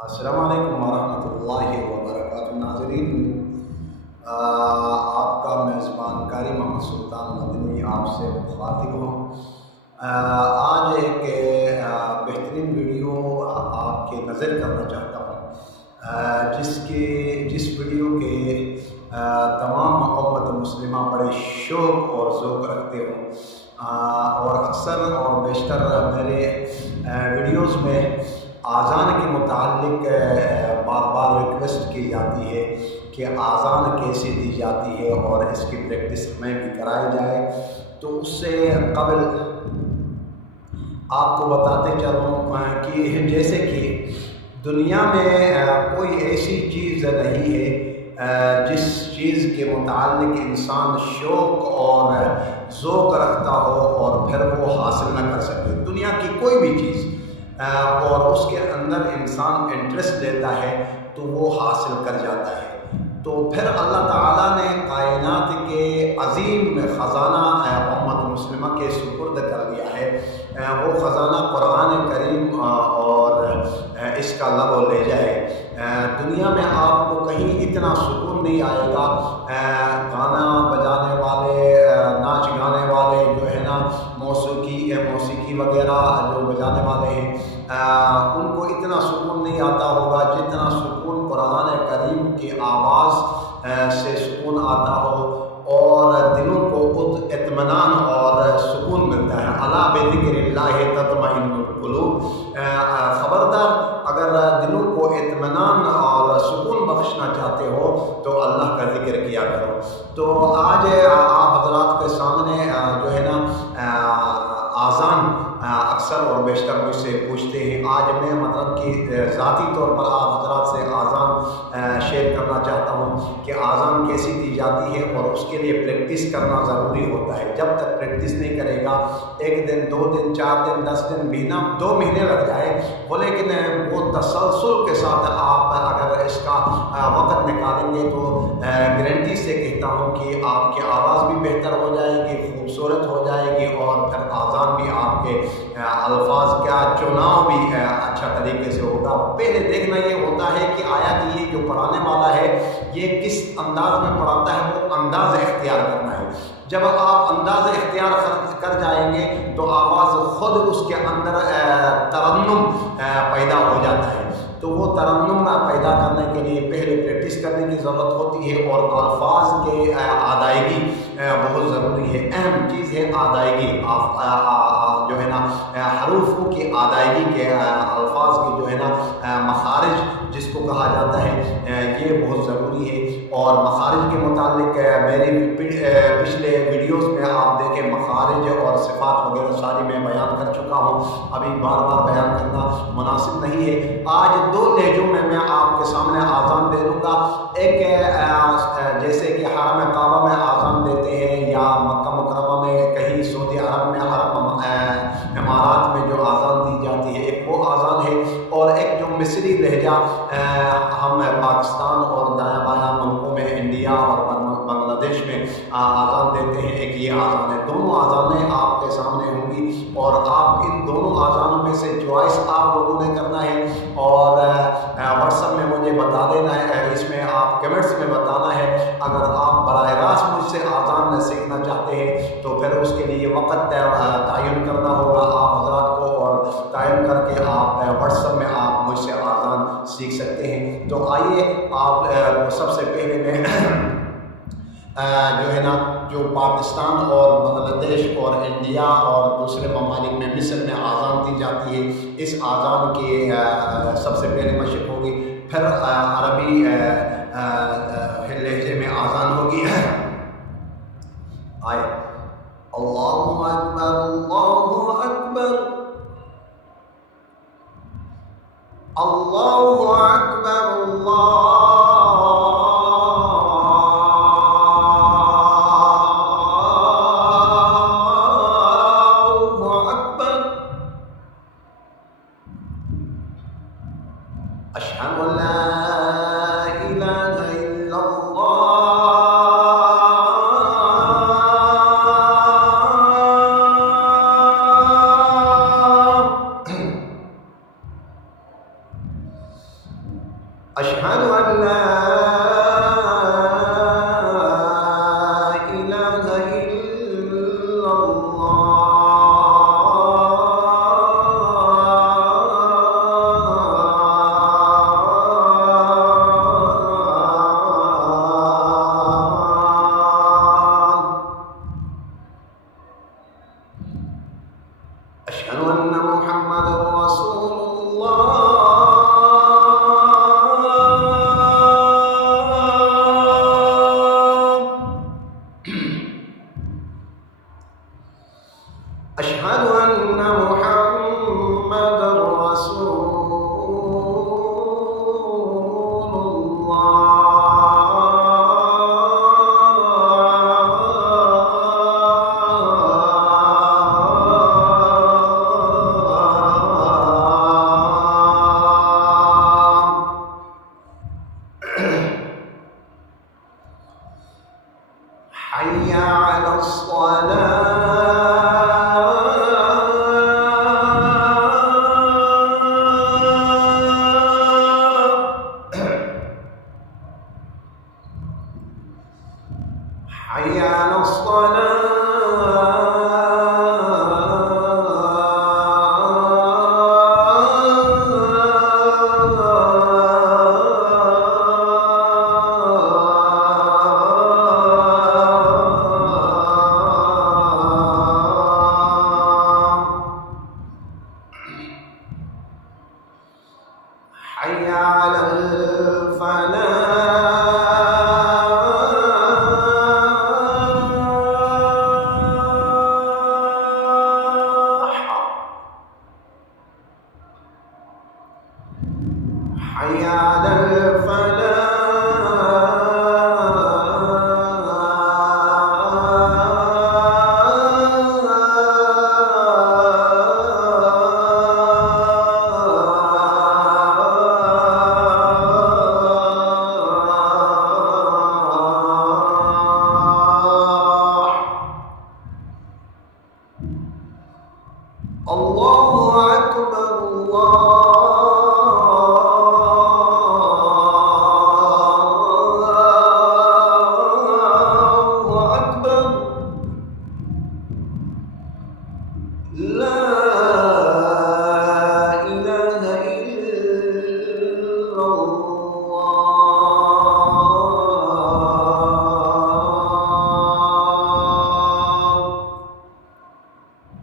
السلام علیکم ورحمۃ اللہ وبرکاتہ ناظرین، آپ کا میزبان قاری محمد سلطان مدنی آپ سے مخاطب ہوں۔ آج ایک بہترین ویڈیو آپ کے نظر کرنا چاہتا ہوں، جس ویڈیو کے تمام امت مسلمہ بڑے شوق اور ذوق رکھتے ہوں، اور اکثر اور بیشتر میرے ویڈیوز میں آذان کے متعلق بار بار ریکویسٹ کی جاتی ہے کہ آذان کیسے دی جاتی ہے اور اس کی پریکٹس ہمیں بھی کرائی جائے۔ تو اس سے قبل آپ کو بتاتے چلوں کہ جیسے کہ دنیا میں کوئی ایسی چیز نہیں ہے جس چیز کے متعلق انسان شوق اور ذوق رکھتا ہو اور پھر وہ حاصل نہ کر سکے۔ دنیا کی کوئی بھی چیز اور اس کے اندر انسان انٹرسٹ لیتا ہے تو وہ حاصل کر جاتا ہے۔ تو پھر اللہ تعالیٰ نے کائنات کے عظیم خزانہ امت مسلمہ کے سپرد کر دیا ہے۔ وہ خزانہ قرآن کریم اور اس کا لب و لہجہ ہے۔ دنیا میں آپ کو کہیں اتنا سکون نہیں آئے گا۔ گانا بجانے والے، ناچ گانے والے جو ہے نا، موسیقی وغیرہ جو بجانے والے ہیں، ان کو اتنا سکون نہیں آتا ہوگا جتنا سکون قرآن کریم کی آواز سے سکون آتا ہو، اور دلوں کو اطمینان اور سکون ملتا ہے۔ الا بذکر اللہ تطمئن القلوب۔ خبردار، اگر دلوں کو اطمینان اور سکون بخشنا چاہتے ہو تو اللہ کا ذکر کیا کرو۔ تو آج آپ حضرات کے سامنے جو ہے نا آذان اکثر اور بیشتر مجھ سے پوچھتے ہیں۔ آج میں مطلب کہ ذاتی طور پر آپ حضرات سے آذان شیئر کرنا چاہتا ہوں کہ آذان کیسی دی جاتی ہے، اور اس کے لیے پریکٹس کرنا ضروری ہوتا ہے۔ جب تک پریکٹس نہیں کرے گا، 1 دن 2 دن 4 دن 10 دن مہینہ 2 مہینے لگ جائے وہ، لیکن وہ تسلسل کے ساتھ آپ اگر اس کا وقت نکالیں گے تو گارنٹی سے کہتا ہوں کہ آپ کی آواز بھی بہتر ہو جائے گی، خوبصورت ہو جائے گی، اور پھر آذان بھی آپ کے الفاظ کا چناؤ بھی اچھا طریقے سے ہوگا۔ پہلے دیکھنا یہ ہوتا ہے کہ آیا کہ یہ جو پڑھانے والا ہے یہ کس انداز میں پڑھاتا ہے، وہ انداز اختیار کرنا ہے۔ جب آپ انداز اختیار کر جائیں گے تو آواز خود اس کے اندر ترنم پیدا ہو جاتا ہے۔ تو وہ ترنم پیدا کرنے کے لیے پہلے پریکٹس کرنے کی ضرورت ہوتی ہے، اور الفاظ کے ادائیگی بہت ضروری ہے۔ اہم چیز ہے ادائیگی، جو ہے نا حروفوں کی ادائیگی کے، الفاظ کی جو ہے نا مخارج جس کو کہا جاتا ہے، یہ بہت ضروری ہے۔ اور مخارج کے متعلق میری پچھلے ویڈیوز میں آپ دیکھیں، مخارج اور صفات وغیرہ ساری میں بیان کر چکا ہوں، ابھی بار بار بیان کرنا مناسب نہیں ہے۔ آج 2 لہجوں میں آپ کے سامنے آذان دے دوں گا۔ ایک جیسے کہ حرم کعبہ میں آذان دیتے ہیں، یا مکہ مکرمہ میں، کہیں سعودی عرب میں، عرب امارات میں جو آذان دی جاتی ہے، ایک وہ آذان ہے۔ اور ایک جو مصری لہجہ ہم پاکستان اور دایاں بایاں ملکوں میں، انڈیا اور بنگلہ دیش میں آذان دیتے ہیں، ایک یہ آذان ہے۔ دونوں آذانیں آپ کے سامنے ہوں گی، اور آپ ان دونوں آذانوں میں سے چوائس آپ لوگوں نے کرنا ہے، اور واٹس ایپ میں مجھے بتا دینا ہے، اس میں آپ کمنٹس میں بتانا ہے۔ اگر آپ براہ راست مجھ سے آذان سیکھنا چاہتے ہیں تو پھر اس کے لیے وقت تعین کرنا ہوگا آپ حضرات کو، اور تعین کر کے آپ واٹس ایپ میں آپ مجھ سے آذان سیکھ سکتے ہیں۔ تو آئیے، آپ سب سے پہلے میں جو ہے نا، جو پاکستان اور بنگلہ دیش اور انڈیا اور دوسرے ممالک میں، مصر میں آذان دی جاتی ہے، اس آذان کی سب سے پہلے مشق ہوگی، پھر عربی لہجے میں آذان ہوگی۔ آئے، اللہ اکبر اللہ اکبر اللہ اکبر اللہ اکبر، اشہد ان لا الہ الا اللہ، أشهد أن لا إله إلا الله. أشهد أن محمدا رسول الله. أشهد أن محمدا رسول حي على الصلاة. حي على حي على الفلاح. حي على الفلاح. الله أكبر الله أكبر. لا إله إلا الله.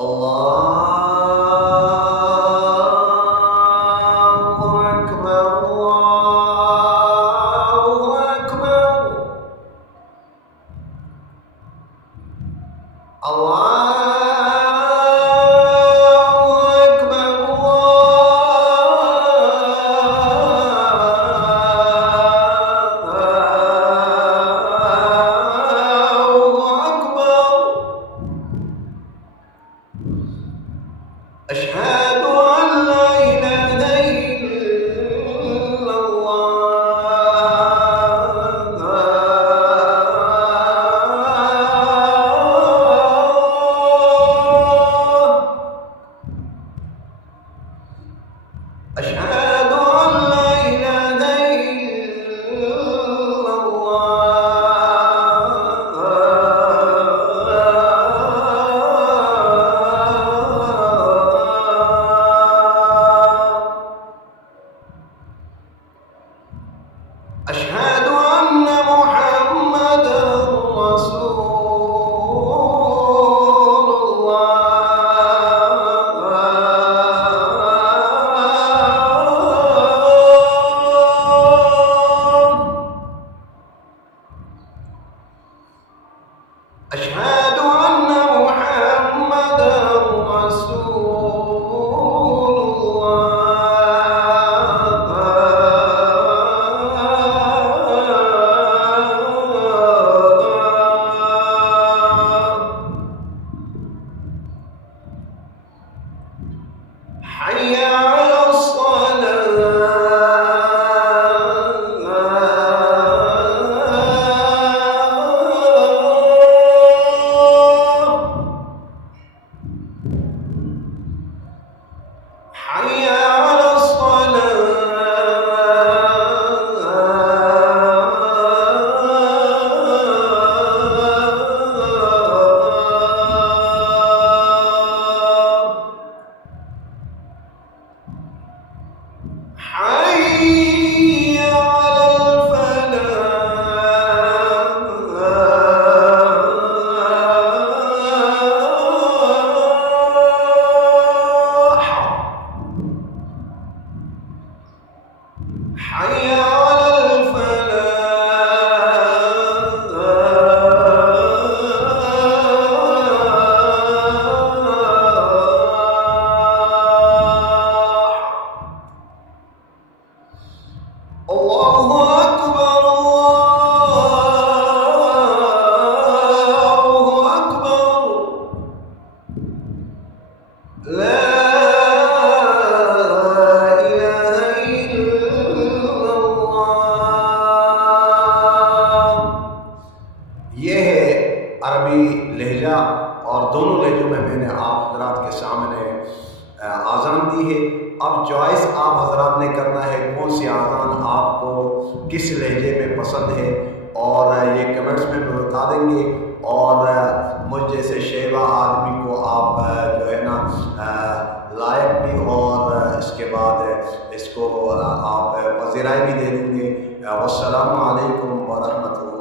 الله أكبر الله أكبر. الله أكبر الله أكبر. أشهد أن لا إله إلا الله. أشهد أن لا إله إلا الله. أشهد أن محمدا رسول الله. حي على الفلاح. الله أكبر الله أكبر. لا إله إلا الله. یہ ہے عربی لہجہ اور دونوں لہجوں میں نے آپ حضرات کے سامنے آذان دی ہے. اب چوائس آپ حضرات نے کرنا ہے کون سی آذان آپ کو کس لہجے میں پسند ہے، اور یہ کمنٹس میں بتا دیں گے. اور مجھ جیسے شیوا آدمی کو آپ جو ہے نا لائق بھی اور اس کے بعد اس کو آپ پذیرائی بھی دے دیں گے. والسلام علیکم ورحمۃ اللہ.